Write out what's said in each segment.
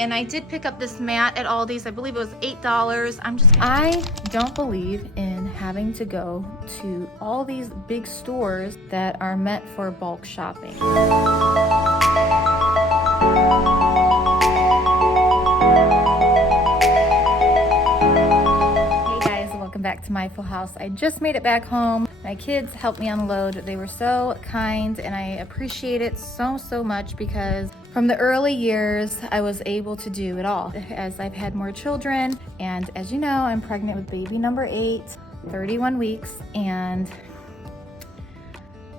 And I did pick up this mat at Aldi's. I believe it was $8. I don't believe in having to go to all these big stores that are meant for bulk shopping. Back to my full house. I just made it back home. My kids helped me unload. They were so kind and I appreciate it so much because from the early years I was able to do it all. As I've had more children, and as you know, I'm pregnant with baby number 8, 31 weeks, and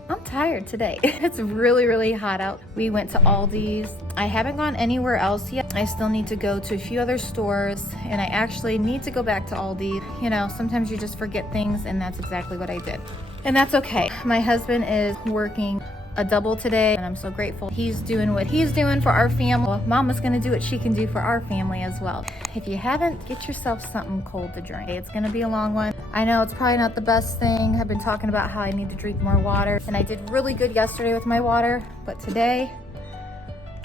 I'm tired today. It's really hot out. We went to Aldi's. I haven't gone anywhere else yet. I still need to go to a few other stores, and I actually need to go back to Aldi. You know, sometimes you just forget things, and that's exactly what I did. And that's okay. My husband is working a double today, and I'm so grateful. He's doing what he's doing for our family. Well, Mama's gonna do what she can do for our family as well. If you haven't, get yourself something cold to drink. It's gonna be a long one. I know it's probably not the best thing. I've been talking about how I need to drink more water, and I did really good yesterday with my water, but today,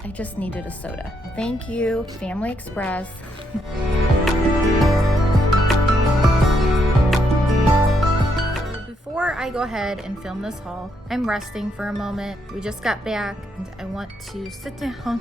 I just needed a soda. Thank you, Family Express. Before I go ahead and film this haul, I'm resting for a moment. We just got back and I want to sit down.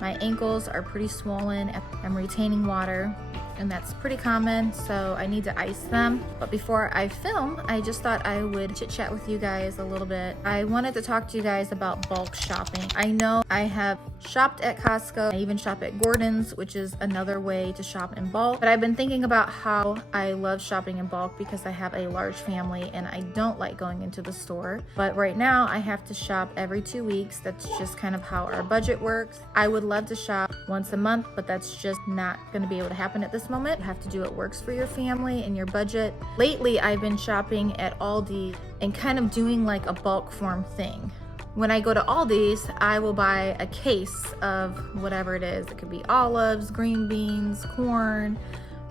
My ankles are pretty swollen. I'm retaining water, and that's pretty common, so I need to ice them. But before I film, I just thought I would chit chat with you guys a little bit. I wanted to talk to you guys about bulk shopping. I know I have shopped at Costco. I even shop at Gordon's, which is another way to shop in bulk. But I've been thinking about how I love shopping in bulk because I have a large family and I don't like going into the store. But right now I have to shop every 2 weeks. That's just kind of how our budget works. I would love to shop once a month, but that's just not going to be able to happen at this moment. You have to do what works for your family and your budget. Lately, I've been shopping at Aldi and kind of doing like a bulk form thing. When I go to Aldi's, I will buy a case of whatever it is. It could be olives, green beans, corn,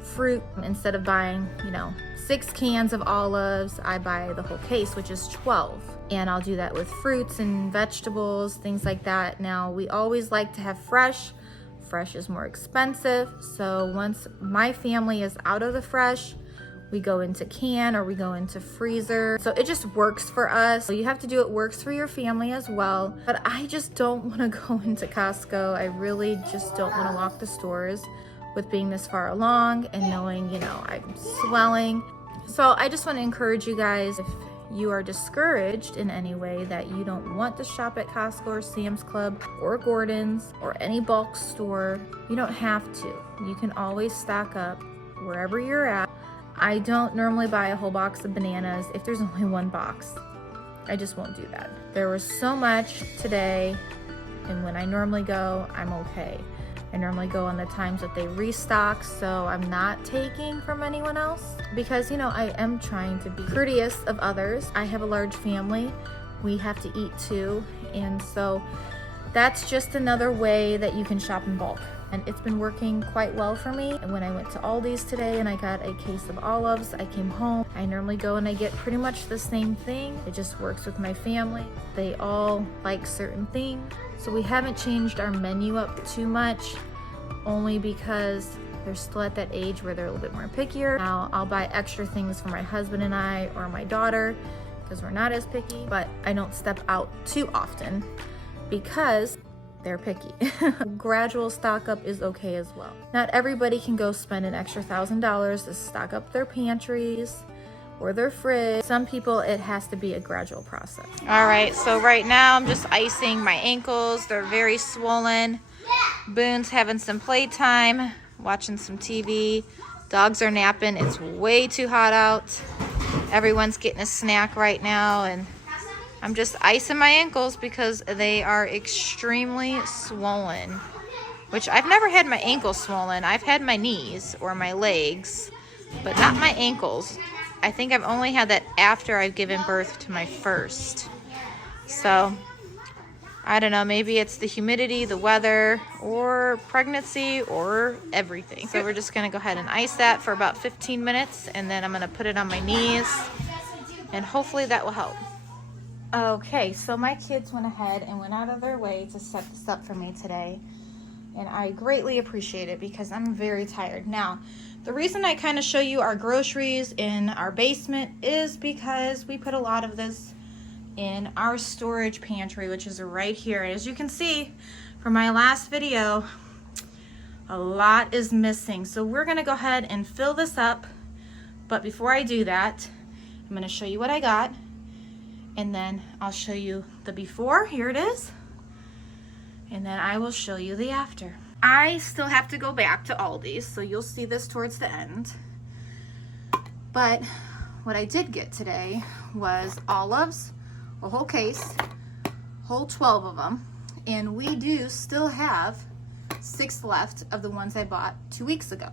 fruit. Instead of buying, 6 cans of olives, I buy the whole case, which is 12. And I'll do that with fruits and vegetables, things like that. Now, we always like to have fresh. Fresh is more expensive. So once my family is out of the fresh, we go into can or we go into freezer. So it just works for us. So you have to do what works for your family as well. But I just don't want to go into Costco. I really just don't want to walk the stores with being this far along and knowing, I'm swelling. So I just want to encourage you guys, if you are discouraged in any way that you don't want to shop at Costco or Sam's Club or Gordon's or any bulk store, you don't have to. You can always stock up wherever you're at. I don't normally buy a whole box of bananas if there's only one box. I just won't do that. There was so much today, and when I normally go, I'm okay. I normally go on the times that they restock, so I'm not taking from anyone else because, I am trying to be courteous of others. I have a large family. We have to eat too, and so that's just another way that you can shop in bulk. And it's been working quite well for me. And when I went to Aldi's today and I got a case of olives, I came home. I normally go and I get pretty much the same thing. It just works with my family. They all like certain things. So we haven't changed our menu up too much, only because they're still at that age where they're a little bit more pickier. Now I'll buy extra things for my husband and I or my daughter because we're not as picky, but I don't step out too often because they're picky. Gradual stock up is okay as well. Not everybody can go spend an extra $1,000 to stock up their pantries or their fridge. Some people, it has to be a gradual process. All right, so right now I'm just icing my ankles. They're very swollen. Boone's having some playtime, watching some TV. Dogs are napping. It's way too hot out. Everyone's getting a snack right now, and I'm just icing my ankles because they are extremely swollen, which I've never had my ankles swollen. I've had my knees or my legs, but not my ankles. I think I've only had that after I've given birth to my first. So I don't know, maybe it's the humidity, the weather, or pregnancy, or everything. So we're just gonna go ahead and ice that for about 15 minutes, and then I'm gonna put it on my knees, and hopefully that will help. Okay, so my kids went ahead and went out of their way to set this up for me today. And I greatly appreciate it because I'm very tired. Now, the reason I kind of show you our groceries in our basement is because we put a lot of this in our storage pantry, which is right here. As you can see from my last video, a lot is missing. So we're gonna go ahead and fill this up. But before I do that, I'm gonna show you what I got, and then I'll show you the before. Here it is. And then I will show you the after. I still have to go back to Aldi's, so you'll see this towards the end. But what I did get today was olives, a whole case, whole 12 of them. And we do still have 6 left of the ones I bought 2 weeks ago.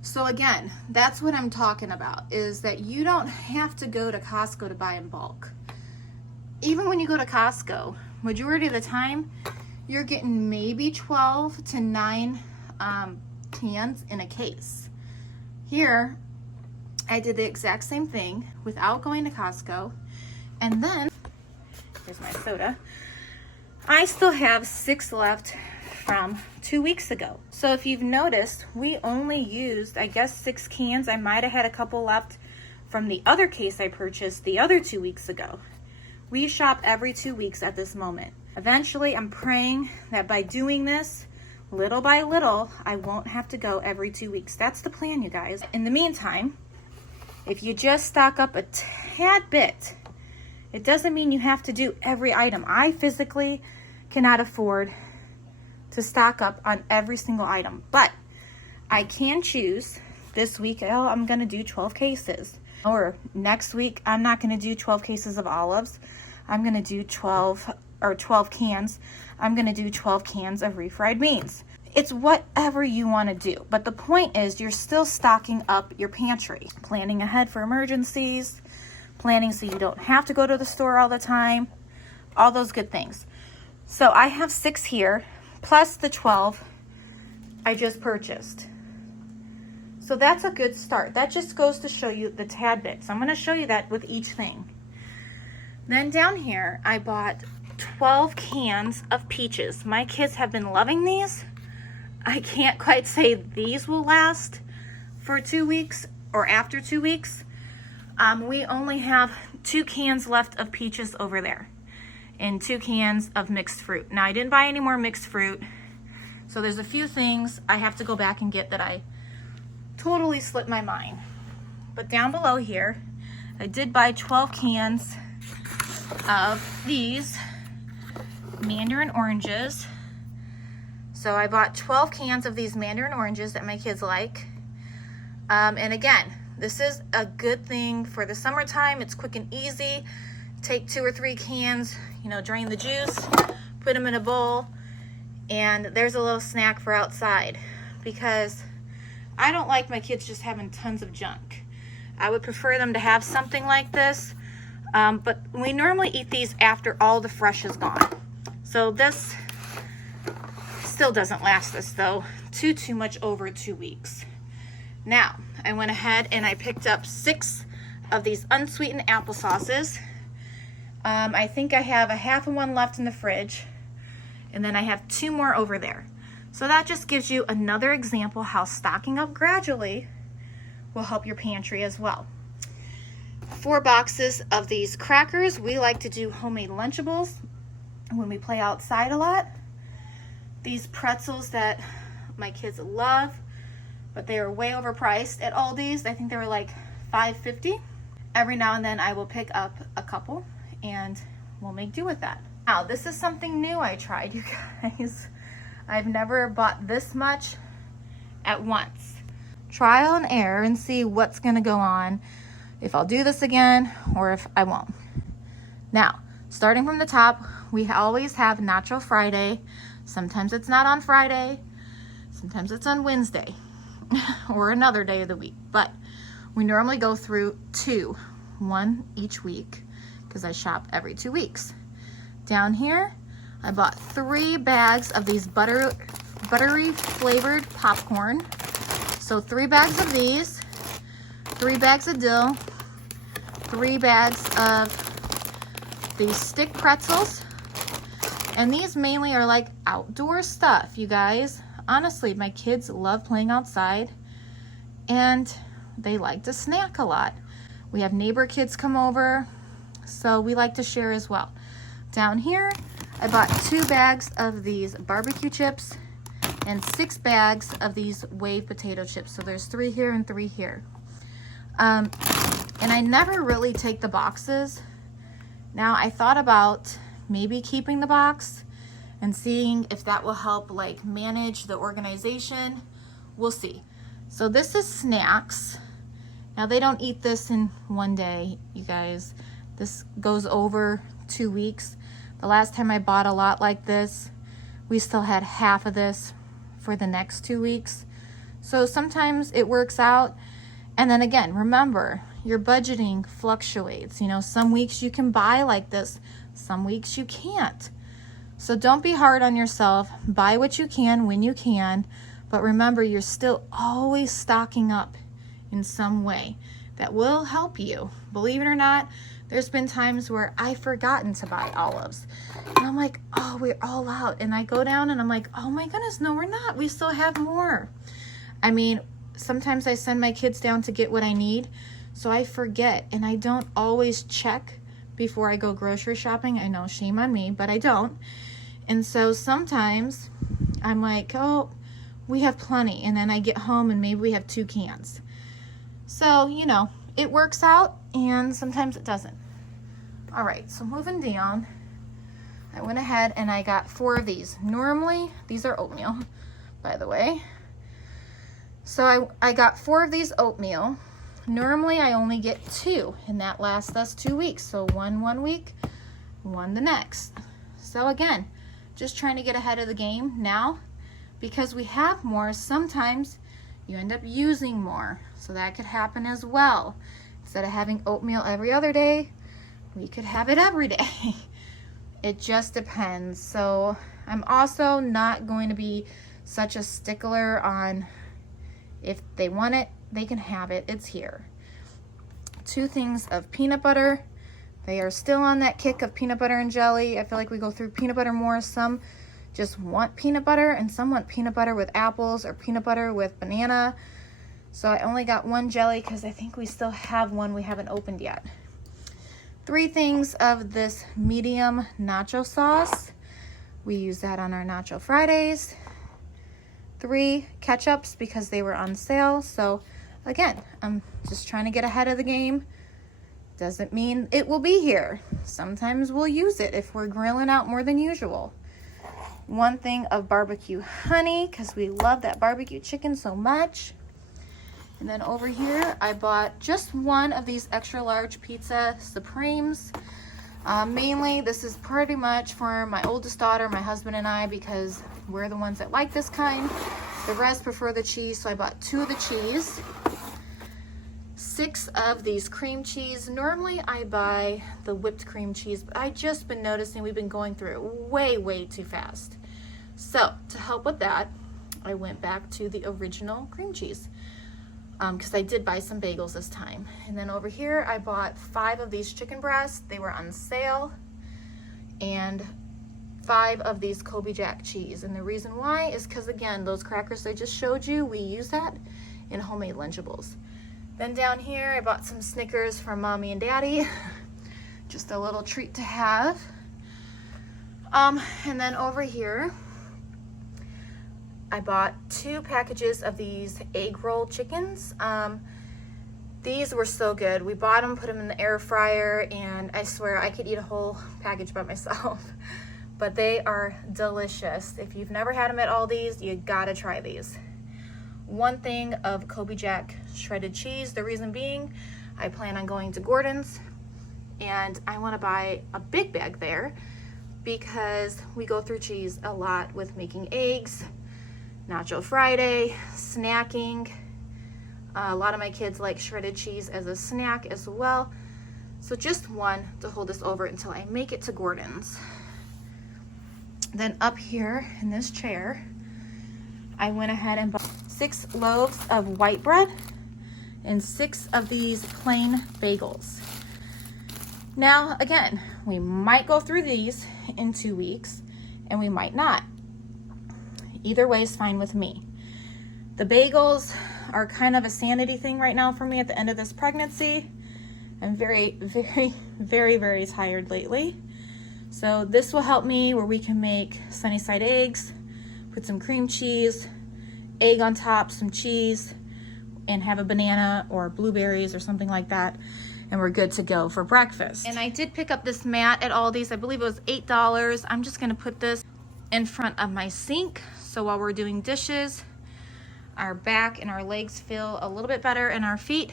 So again, that's what I'm talking about, is that you don't have to go to Costco to buy in bulk. Even when you go to Costco, majority of the time, you're getting maybe 12 to 9 cans in a case. Here, I did the exact same thing without going to Costco. And then, here's my soda. I still have 6 left from 2 weeks ago. So if you've noticed, we only used, I guess, 6 cans. I might have had a couple left from the other case I purchased the other 2 weeks ago. We shop every 2 weeks at this moment. Eventually, I'm praying that by doing this, little by little, I won't have to go every 2 weeks. That's the plan, you guys. In the meantime, if you just stock up a tad bit, it doesn't mean you have to do every item. I physically cannot afford to stock up on every single item, but I can choose. This week, I'm gonna do 12 cases. Or next week, I'm not gonna do 12 cases of olives. I'm gonna do 12 cans. I'm gonna do 12 cans of refried beans. It's whatever you want to do. But the point is, you're still stocking up your pantry, planning ahead for emergencies, planning so you don't have to go to the store all the time, all those good things. So I have 6 here, plus the 12 I just purchased. So that's a good start. That just goes to show you the tad bit. So I'm going to show you that with each thing. Then down here, I bought 12 cans of peaches. My kids have been loving these. I can't quite say these will last for 2 weeks or after 2 weeks. We only have 2 cans left of peaches over there and 2 cans of mixed fruit. Now, I didn't buy any more mixed fruit, so there's a few things I have to go back and get that I totally slipped my mind. But down below here, I did buy 12 cans of these mandarin oranges. So I bought 12 cans of these mandarin oranges that my kids like. And again, this is a good thing for the summertime. It's quick and easy. Take 2 or 3 cans, drain the juice, put them in a bowl, and there's a little snack for outside, because I don't like my kids just having tons of junk. I would prefer them to have something like this, but we normally eat these after all the fresh is gone. So this still doesn't last us though too much over 2 weeks. Now, I went ahead and I picked up 6 of these unsweetened apple sauces. I think I have a half of one left in the fridge, and then I have 2 more over there. So that just gives you another example how stocking up gradually will help your pantry as well. 4 boxes of these crackers. We like to do homemade Lunchables when we play outside a lot. These pretzels that my kids love, but they are way overpriced at Aldi's. I think they were like $5.50. Every now and then I will pick up a couple and we'll make do with that. Now, this is something new I tried, you guys. I've never bought this much at once. Trial and error and see what's gonna go on, if I'll do this again or if I won't. Now, starting from the top, we always have Nacho Friday. Sometimes it's not on Friday, sometimes it's on Wednesday or another day of the week, but we normally go through 2, 1 each week, because I shop every 2 weeks. Down here, I bought 3 bags of these buttery flavored popcorn. So 3 bags of these, 3 bags of dill, 3 bags of these stick pretzels. And these mainly are like outdoor stuff, you guys. honestly, my kids love playing outside and they like to snack a lot. We have neighbor kids come over, so we like to share as well. Down here, I bought 2 bags of these barbecue chips and 6 bags of these wave potato chips. So there's 3 here and 3 here. And I never really take the boxes. Now I thought about maybe keeping the box and seeing if that will help like manage the organization. We'll see. So this is snacks. Now they don't eat this in one day, you guys. This goes over 2 weeks. The last time I bought a lot like this, we still had half of this for the next 2 weeks. So sometimes it works out. And then again, remember, your budgeting fluctuates. You know, some weeks you can buy like this, some weeks you can't. So don't be hard on yourself. Buy what you can when you can. But remember, you're still always stocking up in some way. That will help you. Believe it or not, there's been times where I've forgotten to buy olives. And I'm like, oh, we're all out. And I go down and I'm like, oh my goodness, no, we're not. We still have more. I mean, sometimes I send my kids down to get what I need, so I forget. And I don't always check before I go grocery shopping. I know, shame on me, but I don't. And so sometimes I'm like, oh, we have plenty. And then I get home and maybe we have 2 cans. So, you know, it works out and sometimes it doesn't. All right, so moving down, I went ahead and I got 4 of these. Normally, these are oatmeal, by the way. So I got 4 of these oatmeal. Normally, I only get 2, and that lasts us 2 weeks. So 1 week, 1 the next. So again, just trying to get ahead of the game now. Because we have more, sometimes you end up using more. So that could happen as well. Instead of having oatmeal every other day, we could have it every day. It just depends. So I'm also not going to be such a stickler on if they want it, they can have it. It's here. 2 things of peanut butter. They are still on that kick of peanut butter and jelly. I feel like we go through peanut butter more. Some just want peanut butter and some want peanut butter with apples or peanut butter with banana. So I only got 1 jelly because I think we still have one we haven't opened yet. 3 things of this medium nacho sauce. We use that on our Nacho Fridays. 3 ketchups because they were on sale. So again, I'm just trying to get ahead of the game. Doesn't mean it will be here. Sometimes we'll use it if we're grilling out more than usual. 1 thing of barbecue honey because we love that barbecue chicken so much. And then over here, I bought just 1 of these extra large pizza supremes. Mainly, this is pretty much for my oldest daughter, my husband, and I because we're the ones that like this kind. The rest prefer the cheese, so I bought 2 of the cheese. 6 of these cream cheese. Normally, I buy the whipped cream cheese, but I just been noticing we've been going through it way too fast. So, to help with that, I went back to the original cream cheese. Because I did buy some bagels this time. And then over here, I bought 5 of these chicken breasts. They were on sale. And 5 of these Kobe Jack cheese. And the reason why is because, again, those crackers I just showed you, we use that in homemade Lunchables. Then down here, I bought some Snickers from Mommy and Daddy. Just a little treat to have. And then over here, I bought 2 packages of these egg roll chickens. These were so good. We bought them, put them in the air fryer, and I swear I could eat a whole package by myself. But they are delicious. If you've never had them at Aldi's, you gotta try these. 1 thing of Kobe Jack shredded cheese. The reason being, I plan on going to Gordon's, and I wanna buy a big bag there because we go through cheese a lot with making eggs, Nacho Friday, snacking. A lot of my kids like shredded cheese as a snack as well. So just 1 to hold us over until I make it to Gordon's. Then up here in this chair, I went ahead and bought 6 loaves of white bread and 6 of these plain bagels. Now, again, we might go through these in 2 weeks and we might not. Either way is fine with me. The bagels are kind of a sanity thing right now for me at the end of this pregnancy. I'm very, very, very, very tired lately. So this will help me where we can make sunny side eggs, put some cream cheese, egg on top, some cheese, and have a banana or blueberries or something like that. And we're good to go for breakfast. And I did pick up this mat at Aldi's. I believe it was $8. I'm just gonna put this in front of my sink. So while we're doing dishes, our back and our legs feel a little bit better and our feet.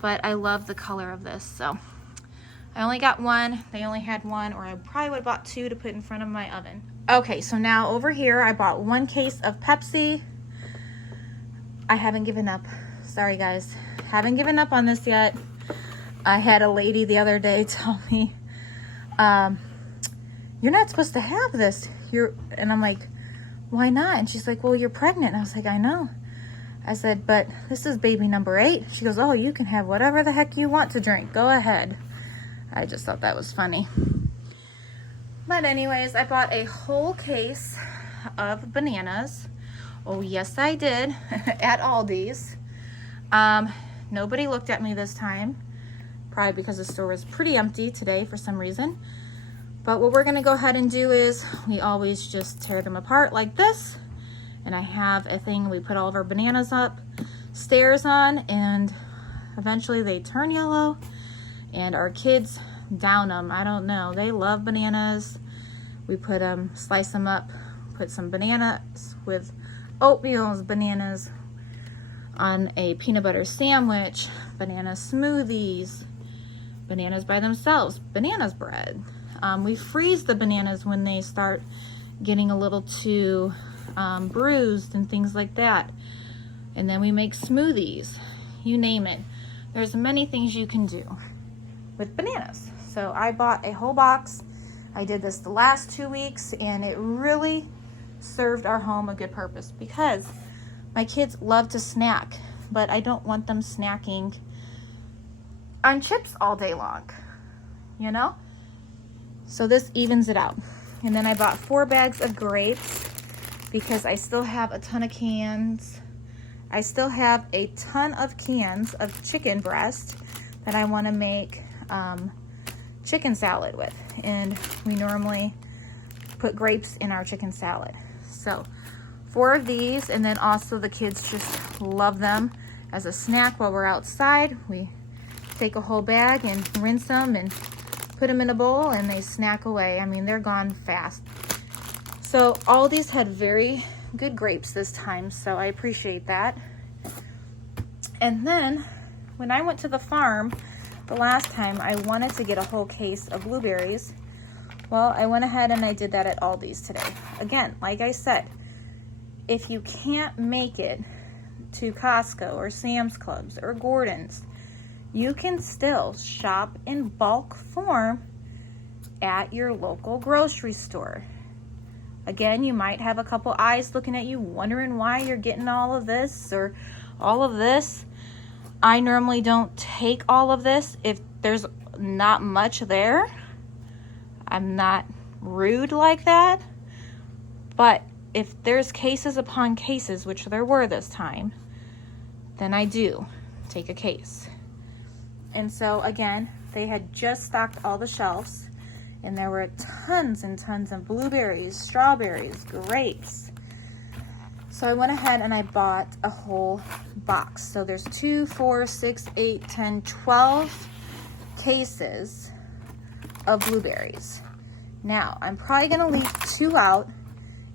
But I love the color of this. So I only got one. They only had one, or I probably would have bought two to put in front of my oven. Okay, so now over here, I bought 1 case of Pepsi. I haven't given up. Sorry guys, haven't given up on this yet. I had a lady the other day tell me, you're not supposed to have this. And I'm like, why not? And she's like, well, you're pregnant. And I was like, I know. I said, but this is baby number 8. She goes, oh, you can have whatever the heck you want to drink. Go ahead. I just thought that was funny. But anyways, I bought a whole case of bananas. Oh, yes, I did. At Aldi's. Nobody looked at me this time. Probably because the store was pretty empty today for some reason. But what we're going to go ahead and do is we always just tear them apart like this. And I have a thing we put all of our bananas up stairs on, and eventually they turn yellow. And our kids down them. I don't know. They love bananas. We put them, slice them up, put some bananas with oatmeal, bananas on a peanut butter sandwich, banana smoothies, bananas by themselves, bananas bread. We freeze the bananas when they start getting a little too bruised and things like that. And then we make smoothies, you name it. There's many things you can do with bananas. So I bought a whole box. I did this the last 2 weeks, and it really served our home a good purpose because my kids love to snack, but I don't want them snacking on chips all day long, you know? So this evens it out. And then I bought 4 bags of grapes because I still have a ton of cans. I still have a ton of cans of chicken breast that I want to make chicken salad with. And we normally put grapes in our chicken salad. So 4 of these, and then also the kids just love them as a snack while we're outside. We take a whole bag and rinse them and put them in a bowl, and they snack away. I mean, they're gone fast. So Aldi's had very good grapes this time, so I appreciate that. And then when I went to the farm the last time, I wanted to get a whole case of blueberries. Well, I went ahead and I did that at Aldi's today. Again, like I said, if you can't make it to Costco or Sam's Clubs or Gordon's, you can still shop in bulk form at your local grocery store. Again, you might have a couple eyes looking at you wondering why you're getting all of this or all of this. I normally don't take all of this if there's not much there. I'm not rude like that. But if there's cases upon cases, which there were this time, then I do take a case. And so again, they had just stocked all the shelves, and there were tons and tons of blueberries, strawberries, grapes. So I went ahead and I bought a whole box. So there's 2, 4, 6, 8, 10, 12 cases of blueberries. Now, I'm probably gonna leave 2 out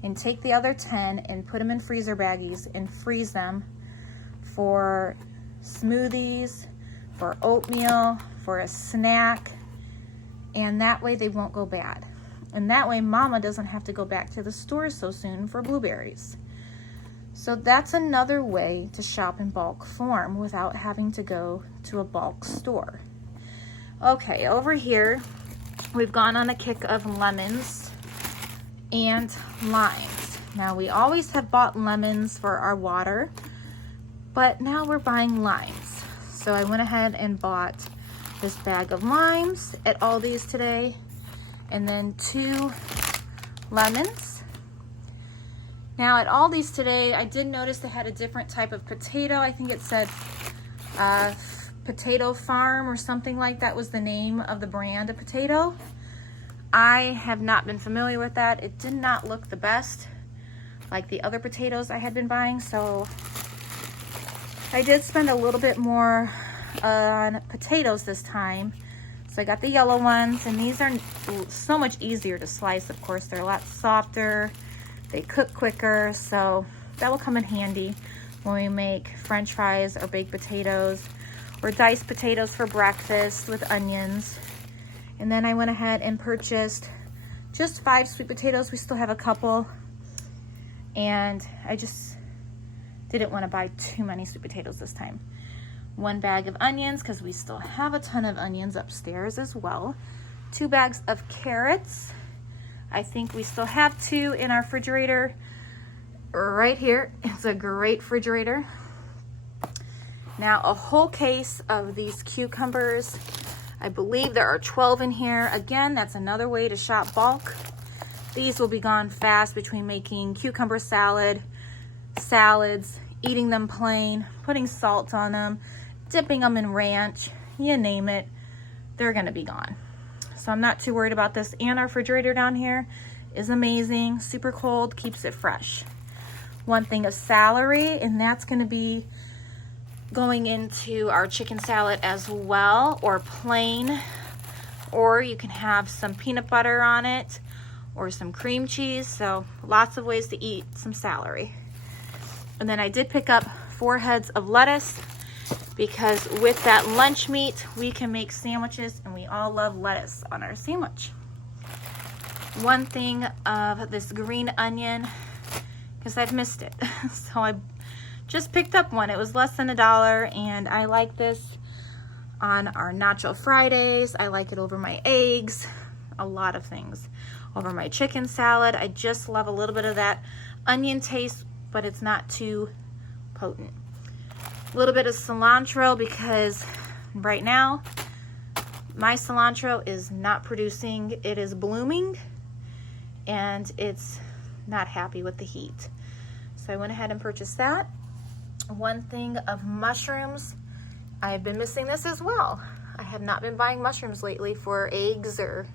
and take the other 10 and put them in freezer baggies and freeze them for smoothies, for oatmeal, for a snack, and that way they won't go bad. And that way Mama doesn't have to go back to the store so soon for blueberries. So that's another way to shop in bulk form without having to go to a bulk store. Okay, over here, we've gone on a kick of lemons and limes. Now, we always have bought lemons for our water, but now we're buying limes. So I went ahead and bought this bag of limes at Aldi's today, and then 2 lemons. Now at Aldi's today, I did notice they had a different type of potato. I think it said Potato Farm or something like that was the name of the brand of potato. I have not been familiar with that. It did not look the best like the other potatoes I had been buying, so I did spend a little bit more on potatoes this time. So I got the yellow ones, and these are so much easier to slice. Of course, they're a lot softer. They cook quicker, so that will come in handy when we make French fries or baked potatoes or diced potatoes for breakfast with onions. And then I went ahead and purchased just 5 sweet potatoes. We still have a couple, and I just didn't want to buy too many sweet potatoes this time. 1 bag of onions, because we still have a ton of onions upstairs as well. 2 bags of carrots. I think we still have 2 in our refrigerator right here. It's a great refrigerator. Now a whole case of these cucumbers. I believe there are 12 in here. Again, that's another way to shop bulk. These will be gone fast between making cucumber salad, salads, eating them plain, putting salt on them, dipping them in ranch, you name it, they're gonna be gone. So I'm not too worried about this. And our refrigerator down here is amazing, super cold, keeps it fresh. 1 thing of celery, and that's gonna be going into our chicken salad as well, or plain, or you can have some peanut butter on it or some cream cheese. So lots of ways to eat some celery. And then I did pick up 4 heads of lettuce, because with that lunch meat we can make sandwiches, and we all love lettuce on our sandwich. 1 thing of this green onion, because I've missed it. So I just picked up 1. It was less than $1, and I like this on our Nacho Fridays. I like it over my eggs, a lot of things. Over my chicken salad. I just love a little bit of that onion taste, but it's not too potent. A little bit of cilantro, because right now my cilantro is not producing. It is blooming, and it's not happy with the heat. So I went ahead and purchased that. 1 thing of mushrooms. I've been missing this as well. I have not been buying mushrooms lately for eggs or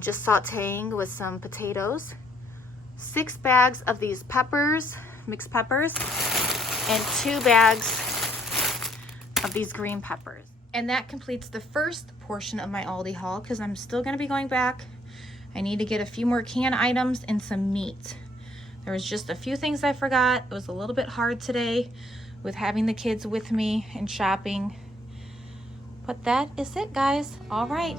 just sauteing with some potatoes. 6 bags of these peppers, mixed peppers, and 2 bags of these green peppers. And that completes the first portion of my Aldi haul, because I'm still going to be going back. I need to get a few more canned items and some meat. There was just a few things I forgot. It was a little bit hard today with having the kids with me and shopping. But that is it, guys. All right,